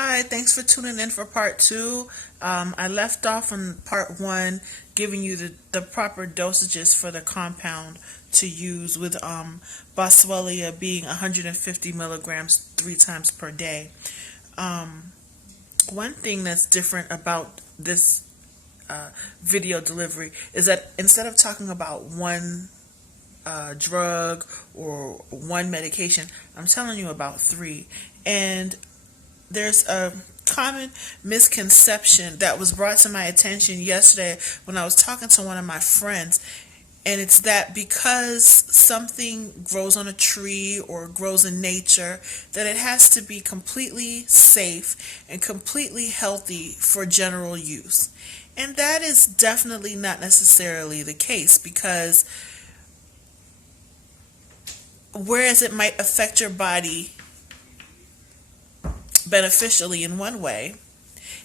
Hi, thanks for tuning in for part two. I left off on part one, giving you the proper dosages for the compound to use with Boswellia being 150 milligrams 3 times per day. One thing that's different about this video delivery is that instead of talking about one drug or one medication, I'm telling you about three. And there's a common misconception that was brought to my attention yesterday when I was talking to one of my friends, and it's that because something grows on a tree or grows in nature, that it has to be completely safe and completely healthy for general use. And that is definitely not necessarily the case, because whereas it might affect your body beneficially in one way,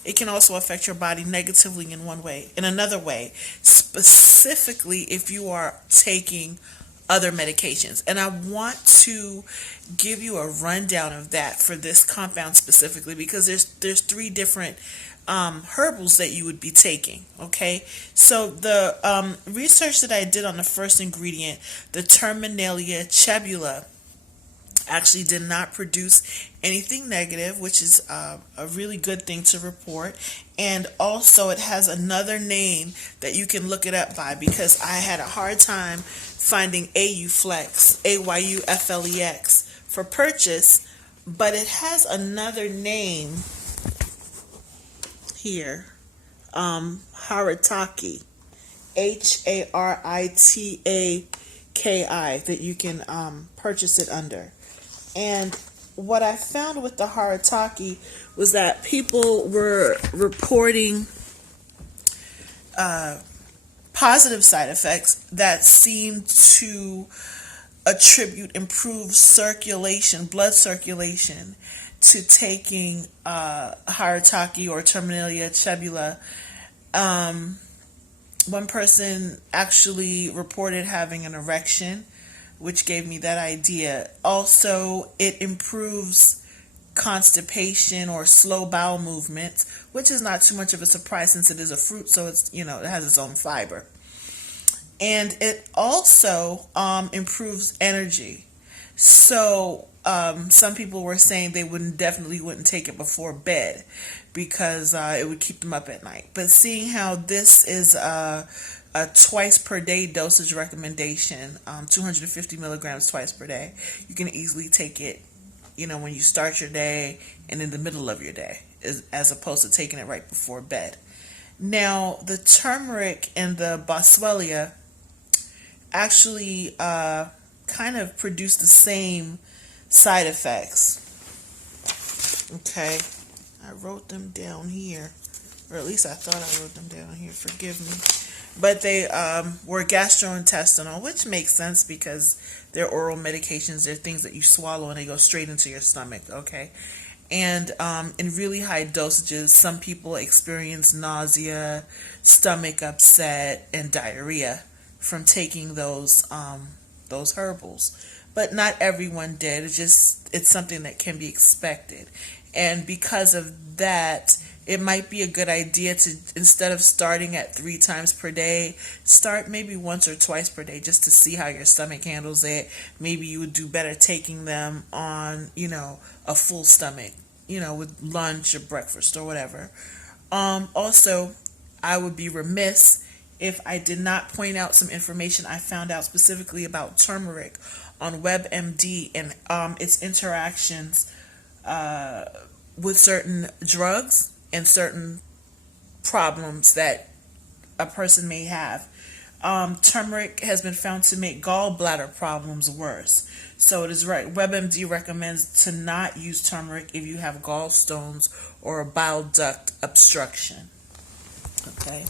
it can also affect your body negatively in another way, specifically if you are taking other medications. And I want to give you a rundown of that for this compound specifically, because there's three different herbals that you would be taking. Okay, so the research that I did on the first ingredient, the Terminalia chebula, actually did not produce anything negative, which is a really good thing to report. And also it has another name that you can look it up by, because I had a hard time finding Ayuflex, Ayuflex for purchase, but it has another name here, Haritaki, Haritaki, that you can purchase it under. And what I found with the Haritaki was that people were reporting positive side effects that seemed to attribute improved circulation, blood circulation, to taking Haritaki or Terminalia chebula. One person actually reported having an erection, which gave me that idea. Also, it improves constipation or slow bowel movements, which is not too much of a surprise since it is a fruit, so it's, it has its own fiber. And it also improves energy. So some people were saying they definitely wouldn't take it before bed, because it would keep them up at night. But seeing how this is a twice per day dosage recommendation, 250 milligrams twice per day, you can easily take it, when you start your day and in the middle of your day, as opposed to taking it right before bed. Now, the turmeric and the Boswellia actually kind of produce the same side effects. Okay, I wrote them down here, or at least I thought I wrote them down here, forgive me. But they were gastrointestinal, which makes sense because they're oral medications. They're things that you swallow and they go straight into your stomach, okay? And in really high dosages, some people experience nausea, stomach upset, and diarrhea from taking those herbals. But not everyone did. It's something that can be expected. And because of that, it might be a good idea to, instead of starting at 3 times per day, start maybe once or twice per day, just to see how your stomach handles it. Maybe you would do better taking them on, a full stomach, with lunch or breakfast or whatever. Also, I would be remiss if I did not point out some information I found out specifically about turmeric on WebMD and its interactions with certain drugs and certain problems that a person may have. Turmeric has been found to make gallbladder problems worse. So it is right. WebMD recommends to not use turmeric if you have gallstones or a bile duct obstruction. Okay.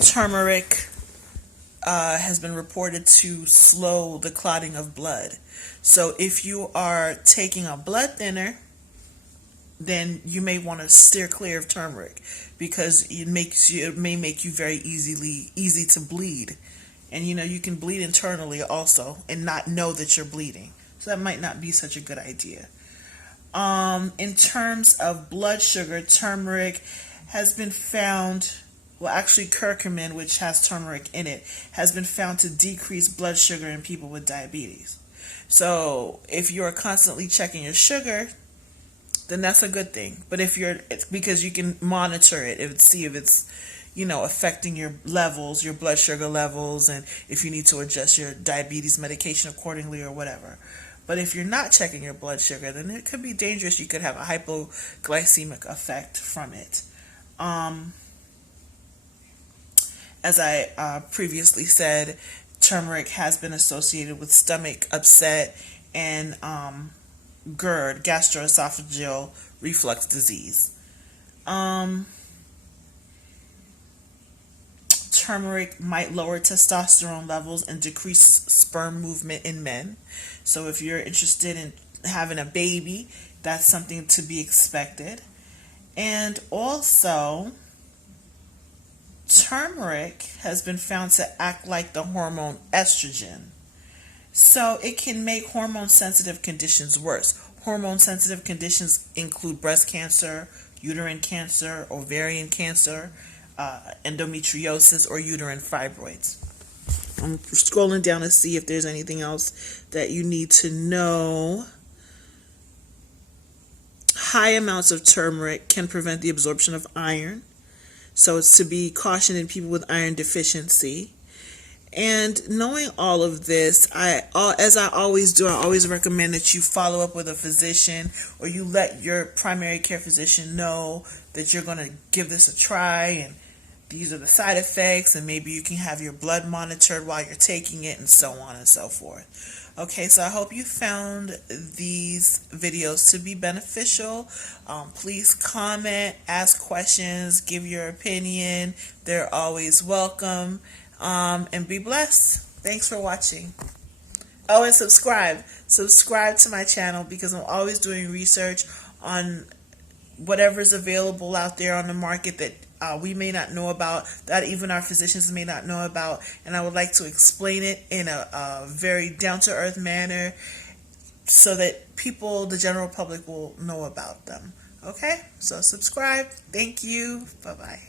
Turmeric has been reported to slow the clotting of blood. So if you are taking a blood thinner, then you may want to steer clear of turmeric, because it may make you very easy to bleed. And you can bleed internally also and not know that you're bleeding. So that might not be such a good idea. In terms of blood sugar, turmeric has been found, well, actually curcumin, which has turmeric in it, has been found to decrease blood sugar in people with diabetes. So if you're constantly checking your sugar, then that's a good thing. But if it's because you can monitor it and see if it's, affecting your levels, your blood sugar levels, and if you need to adjust your diabetes medication accordingly or whatever. But if you're not checking your blood sugar, then it could be dangerous. You could have a hypoglycemic effect from it. As I previously said, turmeric has been associated with stomach upset and GERD, gastroesophageal reflux disease. Turmeric might lower testosterone levels and decrease sperm movement in men. So if you're interested in having a baby, that's something to be expected. And also, turmeric has been found to act like the hormone estrogen. So it can make hormone-sensitive conditions worse. Hormone-sensitive conditions include breast cancer, uterine cancer, ovarian cancer, endometriosis, or uterine fibroids. I'm scrolling down to see if there's anything else that you need to know. High amounts of turmeric can prevent the absorption of iron. So it's to be cautioned in people with iron deficiency. And knowing all of this, as I always do, I always recommend that you follow up with a physician, or you let your primary care physician know that you're going to give this a try and these are the side effects, and maybe you can have your blood monitored while you're taking it, and so on and so forth. Okay, so I hope you found these videos to be beneficial. Please comment, ask questions, give your opinion. They're always welcome. And be blessed. Thanks for watching. Oh, and subscribe. Subscribe to my channel, because I'm always doing research on whatever's available out there on the market that we may not know about, that even our physicians may not know about, and I would like to explain it in a very down-to-earth manner so that people, the general public, will know about them. Okay? So subscribe. Thank you. Bye-bye.